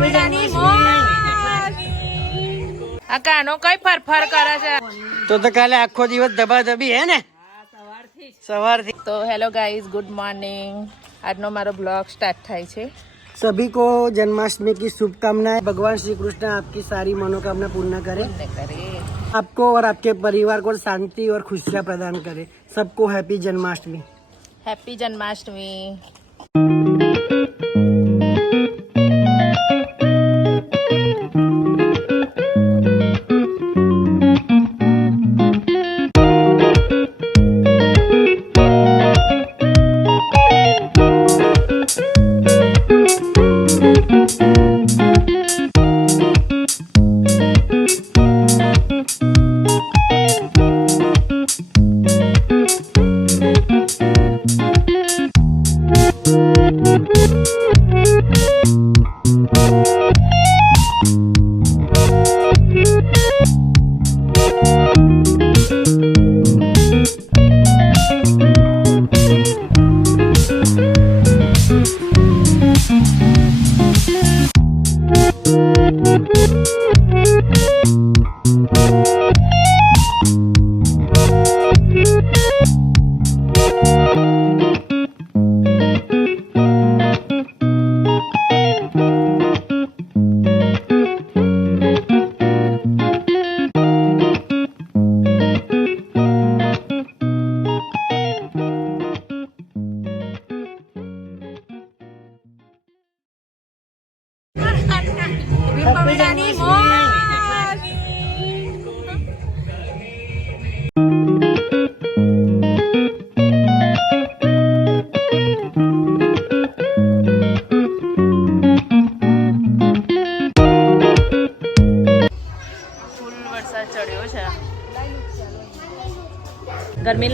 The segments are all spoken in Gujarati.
બધાની આ કાનો કઈ ફરફર કરે છે તો તો કાલે આખો દિવસ ધબાધબી હે ને સવારથી તો હેલો ગાઈઝ ગુડ મોર્નિંગ આજનો મારો બ્લોગ સ્ટાર્ટ થાય છે सभी को जन्माष्टमी की शुभकामनाएं भगवान श्री कृष्ण आपकी सारी मनोकामना पूर्ण करे ને કરે आपको और आपके परिवार को शांति और खुशियाँ प्रदान करे सबको हैप्पी जन्माष्टमी હેપી જન્માષ્ટમી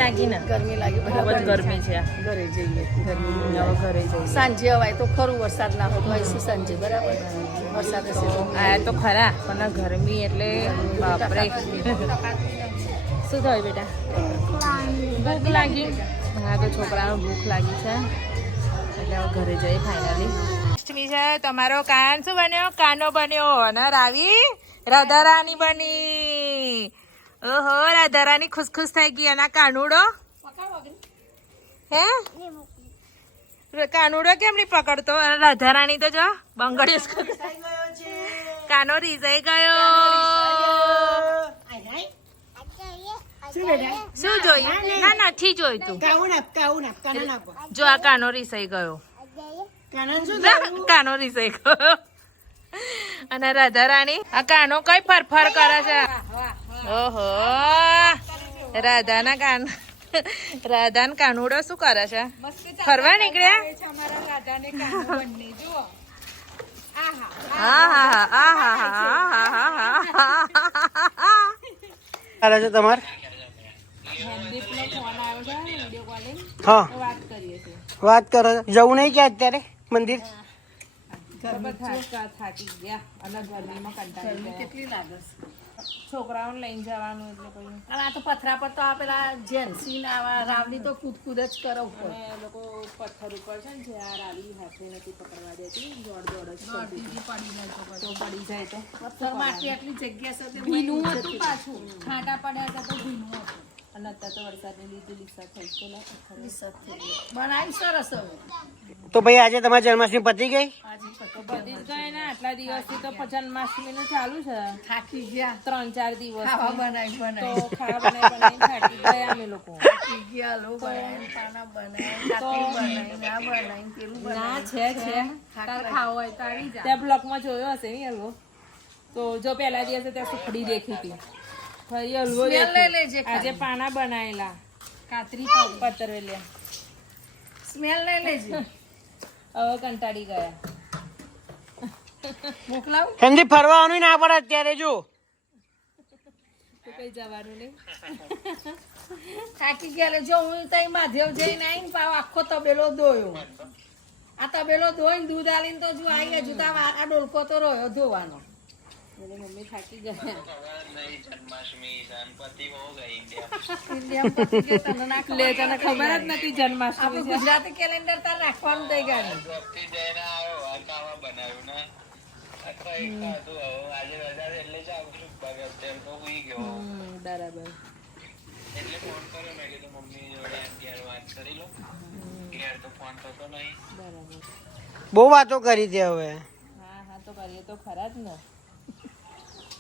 લાગી ને? ગરમી લાગી બહુ ગરમી છે. ઘરે જઈએ હવે ઘરે જઈએ. સાંજે હવાય તો ખરું વરસાદ ના હોય તો આવીશું સાંજે બરાબર? વરસાદ હશે તો. આયા તો ખરા પણ ગરમી એટલે બાપરે. શું થયું બેટા? ભૂખ લાગી? હા તો છોકરાનો ભૂખ લાગી છે. એટલે હવે ઘરે જઈએ ફાઇનલી અષ્ટમી છે તમારો કાન શું બન્યો? કાનો બન્યો અને રાવી રાધારાની બની. ઓહો રાધારાની ખુશખુશ ખુશ થઈ ગઈ. એના કાનુડો? હે? કાનુડો કેમ નહીં પકડતો? રાધારાણી તો જો બંગડી કાનો રીઝાઈ ગયો. શું જોયું? ના નથી જોયું તું કાઉન આપ કાઉન આપ કાનન આપ. જો આ કાનો રીસાઈ ગયો. કાનો રીસાઈ ગયો. અને રાધા રાણી આ કાનો કઈ ફરફર કરે છે? ઓહો. રાધાના કાન. રાધાન કાનુડો શું કરે છે? ફરવા નીકળ્યા. ચાલે છે તમારે? હા. વાત કરો. છો. જવું નહીં ક્યાં અત્યારે? મંદિર? કેટલી લાગે છોકરાઓને લઈને જવાનું એટલે કહ્યું અને આ તો પથરા પર તો આ પેલા જેન્સી ને આવા રાવડી તો કૂદ કૂદ જ કરો ઉપર. એ લોકો પથ્થર ઉપર છે ને જે આ રાવડી હાથે નથી પકડવા દેતી દોડ દોડ જ પડી જાય તો પડી જાય તો. પથ્થર માટી આટલી જગ્યા છે ભીનું હતું પાછું. છાંટા પડ્યા હતા તો ભીનું હતું. અને અત્યારે તો વરસાદની લીધે લીસા થઈ તો લે પથ્થર થઈ બનાવી સરસ હવે. તો ભાઈ આજે તમારી જન્માષ્ટમી પતી ગઈ? બધી જ ગઈ ને આટલા દિવસથી તો જન્માષ્ટમી નું ચાલુ છે. થાકી ગયા. ત્રણ ચાર દિવસ ખાવા બનાવી બનાવી. તો ખાવા બનાવી બનાવીને થાકી ગયા અમે લોકો. થાકી ગયા લો બનાવી પાના બનાવી કાતરી બનાવી આ બનાવી પેલું ના છે છે. તાર ખાવો હોય તો આવી જા ત્યાં બ્લોકમાં જોયો હશે ને તો જો પહેલા દિવસે ત્યાં સુખડી દેખી હતી. ફરી હલવો લઈ લેજે આજે પાના બનાયેલા. કાતરી પતરેલા સ્મેલ લઈ લેજે. હવે કંટાળી ગયા. મોકલાવું? ફરવાનું ના પડે અત્યારે જો. કઈ જવાનું નહીં. થાકી ગયા લે. જો હું તઈ માધેવ જઈને આવીને પાવ આખો તબેલો દોયો આ તબેલો દોઈને દૂધ આલીને તો જો આવી હજુ તો આ આ ડોલકો તો રહ્યો ધોવાનો. એટલે મમ્મી થાકી ગયા ઇન્ડિયા પતી ગયો તને ના ખબર. લે તને ખબર જ નથી જન્માષ્ટમી આપણું છે ગુજરાતી કેલેન્ડર તાર રાખવાનું થઈ ગયું હમ, બરાબર બરાબર બહુ વાતો કરી છે હવે. હા હા તો કરીએ તો ખરા જ ને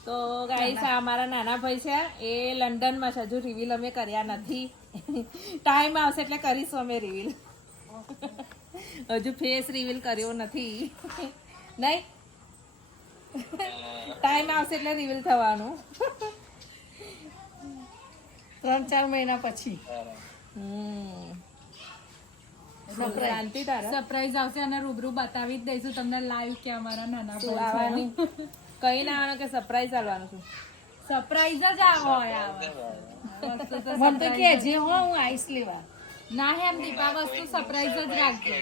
તો ગાઈસ આ અમારા નાના ભાઈ છે. એ લંડનમાં છે. હજુ રિવીલ અમે કર્યા નથી. ટાઈમ આવશે એટલે કરીશું અમે રિવીલ હજુ ફેસ રિવીલ કર્યો નથી. નહીં? ટાઈમ આવશે એટલે રિવીલ થવાનું. ત્રણ ચાર મહિના પછી. હમ. સરપ્રાઈઝ આવશે અને રૂબરૂ બતાવી જ દઈશું તમને લાઈવ કે અમારા નાના ભાઈ કઈ ના આવવાનું કે સરપ્રાઈઝ આવવાનું છું? સરપ્રાઈઝ જ આવો હોય આવો. મને તો કે જે. હો હું આઈસ લેવા. ના હે દીપા વસ્તુ સરપ્રાઈઝ જ રાખજો.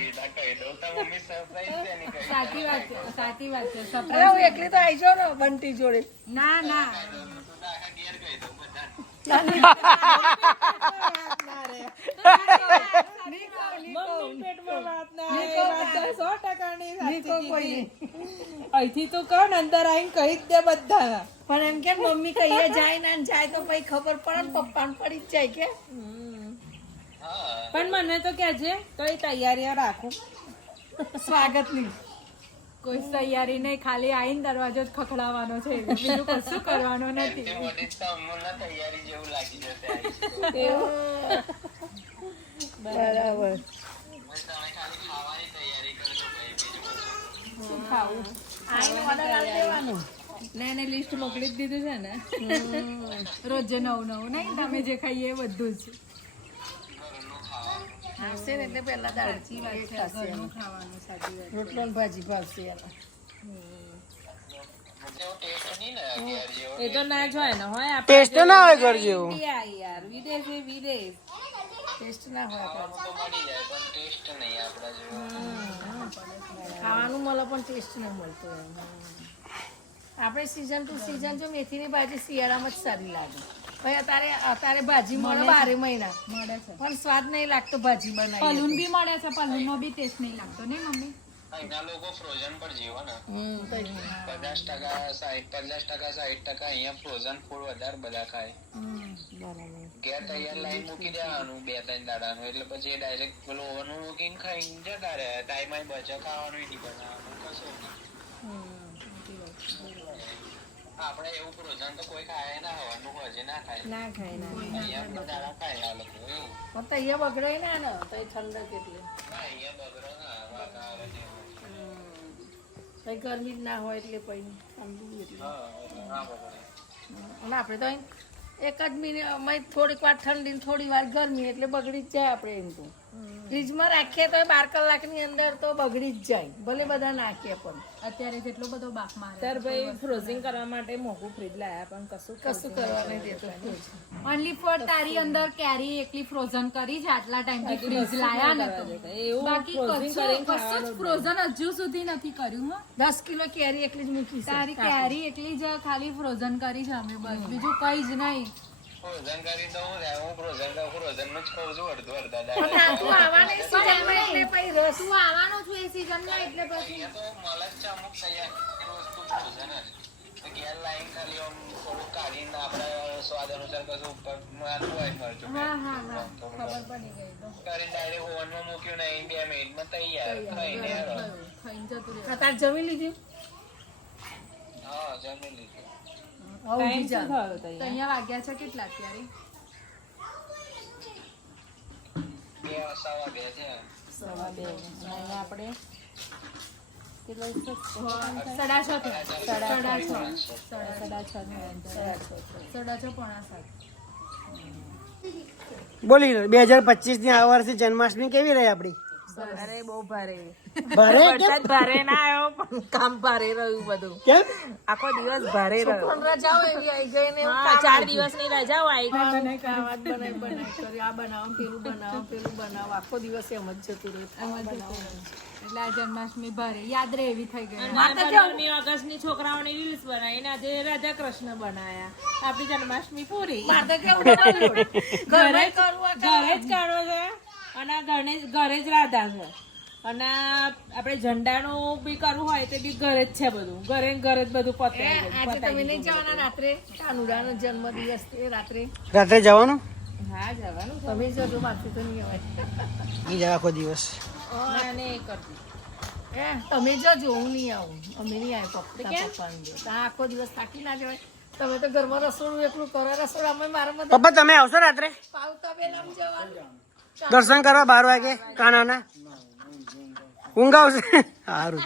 સાચી વાત છે સાચી વાત છે સરપ્રાઈઝ હું એકલી તો આવી જાઉં ને બંટી જોડે. ના ના. ના એ તો. અહીંથી તું કોણ અંદર આવીને કહી જ દે બધા. પણ એમ કે મમ્મી કહીએ જાય ને જાય તો પછી ખબર પડે ને પપ્પા પડી જ જાય કે. પણ મને તો કહેજે કઈ તૈયારીઓ રાખું. સ્વાગતની. કોઈ તૈયારી નહીં ખાલી આઈને દરવાજો જ ખખડાવવાનો છે. બીજું કશું કરવાનું નથી. બરાબર. શું ખાવું? આઈને ઓર્ડર આપી દેવાનો. ને એને લિસ્ટ મોકલી જ દીધું છે ને. રોજે નવું નવું નહીં તમે જે ખાઈએ એ બધું જ. આવશે ને એટલે પહેલા દાળ રોટલો ભાજી ભાવશે એના એ તો ના જ હોય ને હોય ટેસ્ટ ના હોય ઘર જેવું યાર વિદેશ એ વિદેશ. ટેસ્ટ ના હોય ખાવાનું મળે પણ ટેસ્ટ ના મળતો આપણે સિઝન ટુ સિઝન જો મેથીની ભાજી શિયાળામાં જ સારી લાગે. ભાઈ અત્યારે અત્યારે ભાજી મળે બારે મહિના. મળે છે. પણ સ્વાદ નહીં લાગતો ભાજી બનાવી પલુન બી મળે છે પલુન નો બી ટેસ્ટ નહીં લાગતો નહીં મમ્મી? અહીંના લોકો ફ્રોઝન પર જીવો ને. પચાસ ટકા સાઠ પચાસ ટકા સાઠ ટકા અહીંયા ફ્રોઝન ફૂડ વધારે બધા ખાય. હમ, ઘેર તૈયાર લાઈન મૂકી દેવાનું બે ત્રણ દાડાનું એટલે પછી ડાયરેક્ટ પેલું ઓવન મૂકીને ખાઈને જતા રહે. ટાઈમ બચે ખાવાનું નહીં બનાવવાનું કશું નહીં. આપણે એવું પ્રોજન તો કોઈ ખાય ના હવાનું હજે ના ખાય. ના ખાય ના અહીંયા ખાય આ લોકો એવું. પણ અહીંયા બગડે ના ને તો ઠંડક એટલે. ના અહીંયા બગડો ના વાતાવરણ એવું. કઈ ગરમી જ ના હોય એટલે પછી સમજી એટલે ના અને આપણે તો એક જ મિનિટ થોડીક વાર ઠંડી ને થોડી વાર ગરમી એટલે બગડી જ જાય આપણે એમ તો. ફ્રીજમાં રાખીએ તો બાર કલાકની અંદર તો બગડી જ જાય. ભલે બધા નાખીએ પણ. અત્યારે જેટલો બધો બાફ મારે ત્યારે ભાઈ ફ્રોઝિંગ કરવા માટે મોઘું ફ્રીજ લાયા પણ કશું કશું કરવા નહીં દેતું. ઓનલી ફોર તારી અંદર કેરી એકલી ફ્રોઝન કરી છે આટલા ટાઈમથી ફ્રીજ લાયા ને તો. એવું બાકી કશું કશું જ ફ્રોઝન હજુ સુધી નથી કર્યું હો. દસ કિલો કેરી એકલી જ મૂકી છે. તારી કેરી એકલી જ ખાલી ફ્રોઝન કરી છે અમે બસ. બીજું કઈ જ નહીં. ફ્રોઝન કરી તો હું હું ફ્રોઝન ફ્રોઝનનું જ ખાઉં છું અડધું અડધા દાડા તું આવવાની seasonમાં એટલે પછી રસ તું આવવાનો છું એ સીઝનમાં એટલે પછી. તો મળે છે અમુક તૈયાર વસ્તુ ફ્રોઝન જ. ઘેર લાઈન ખાલી આમ થોડું કાઢીને આપણે સ્વાદ અનુસાર કશું ઉપર નાખવું હોય મરચું હા હા હા. ખબર પડી ગઈ કરીને ડાયરેક્ટ ઓવનમાં મૂક્યું નહીં બે મિનિટમાં તૈયાર ખાઈને હેરો. થયું. ખાઈને જતું આ તાર જમી લીધું? હા જમી લીધું. ટાઈમ શું થયો તો તો અહીંયા? વાગ્યા છે કેટલા અત્યારે? બે સવા બે છે. સવા બે. અહીંયા આપણે સાડા છ. સાડા છ સાડા છ. સાડા છ. પોણા સાત. બોલી બે હજાર પચીસની આ વર્ષે જન્માષ્ટમી કેવી રહી આપડી અરે બહુ ભારે. ભારે વરસાદ ભારે ના આવ્યો પણ. કામ ભારે રહ્યું બધું. કેમ? આખો દિવસ ભારે રહ્યો. પણ રજાઓ એવી આવી ગઈ ને હા, ચાર દિવસની રજાઓ આવી ગઈ. મને કા વાત બનાવી બનાવી. કરી આ બનાવ પેલું બનાવ પેલું બનાવ. આખો દિવસ એમ જ જતું રહ્યું. એટલે આ જન્માષ્ટમી ભારે. યાદ રહે એવી થઈ ગઈ. ઓગસ્ટની છોકરાઓ છોકરાઓની રીલ્સ બનાવીને આજે રાધા કૃષ્ણ બનાયા. આપણી જન્માષ્ટમી પૂરી. મારે તો કેવું? ઘરે કરવું ઘરે જ કાઢો છે. અને ઘરે ઘરે જ રાધા છે. અને આપણે ઝંડાનું બી કરવું હોય તો બી ઘરે જ છે બધું. ઘરે ઘરે જ બધું પતે આજે તમે નહીં જવાના રાત્રે? કાનુડાનો જન્મદિવસ છે રાત્રે. રાત્રે જવાનું? હા જવાનું. તમે જજો બાકી તો નહીં આવે નહીં જવા આખો દિવસ. ના ને એ કરતી. એ તમે જજો હું નહીં આવું. અમે નહીં આવે પપ્પા તો આખો દિવસ થાકી ના જવાય. તમે તો ઘરમાં રસોડું એકલું કરો રસોડામાં મારા બધા પપ્પા તમે આવશો રાત્રે? પાવતા બેલામ જવાનું. દર્શન કરવા બાર વાગે કાનાના? ઊંઘ આવશે સારું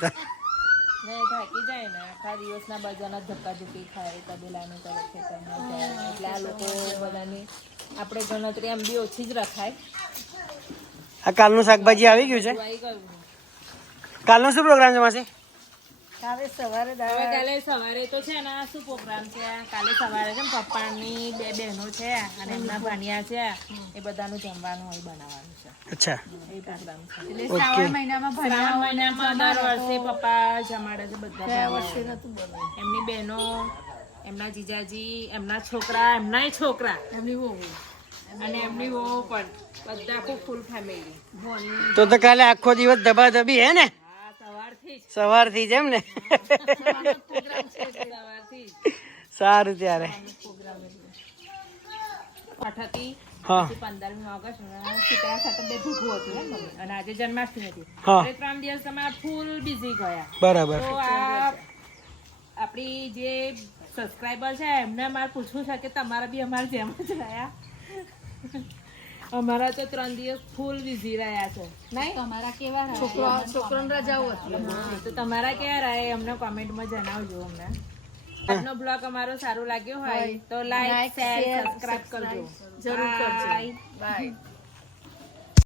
બધાની આપણે ગણતરી આમ બી ઓછી જ રખાય. આ કાલનું શાકભાજી આવી ગયું છે? કાલનો શું પ્રોગ્રામ છે માસી કાલે સવારે હવે કાલે સવારે તો છે ને શું પ્રોગ્રામ છે? કાલે સવારે છે ને પપ્પાની બે બહેનો છે અને એમના ભાણિયા છે. એ બધાનું જમવાનું હોય બનાવવાનું છે. અચ્છા. એ પ્રોગ્રામ છે. એટલે શ્રાવણ મહિનામાં શ્રાવણ મહિનામાં દર વર્ષે પપ્પા જમાડે છે બધા ગયા વર્ષે નતું બન્યું એમની બહેનો એમના જીજાજી એમના છોકરા એમનાય છોકરા. એમની વહુ. અને એમની વહુ પણ. બધા આખું ફૂલ ફેમિલી તો તો કાલે આખો દિવસ ધબાધબી હે ને? હા સવારથી જ. એમ ને? સારું ત્યારે. હા. પંદરમી ઓગસ્ટ શીતળા સાતમ બે ભૂખું હતું એમ અને આજે જન્માષ્ટમી હતી. ત્રણ દિવસ તમારા ફૂલ બિઝી ગયા. બરાબર. તો આ આપણી જે સબસ્ક્રાઈબર છે એમને મારે પૂછવું છે કે તમારા બી અમારા જેમ જ રહ્યા? અમારા તો ત્રણ દિવસ ફૂલ વિઝી રહ્યા છે. નહીં? તમારા કેવા? છોકરો છોકરાને રજાઓ હતી. તો તમારા કેવા રહ્યા? અમને કોમેન્ટમાં જણાવજો અમને. આજનો બ્લોગ અમારો સારો લાગ્યો હોય તો લાઈક શેર સબસ્ક્રાઇબ કરજો. જરૂર કરજો. બાય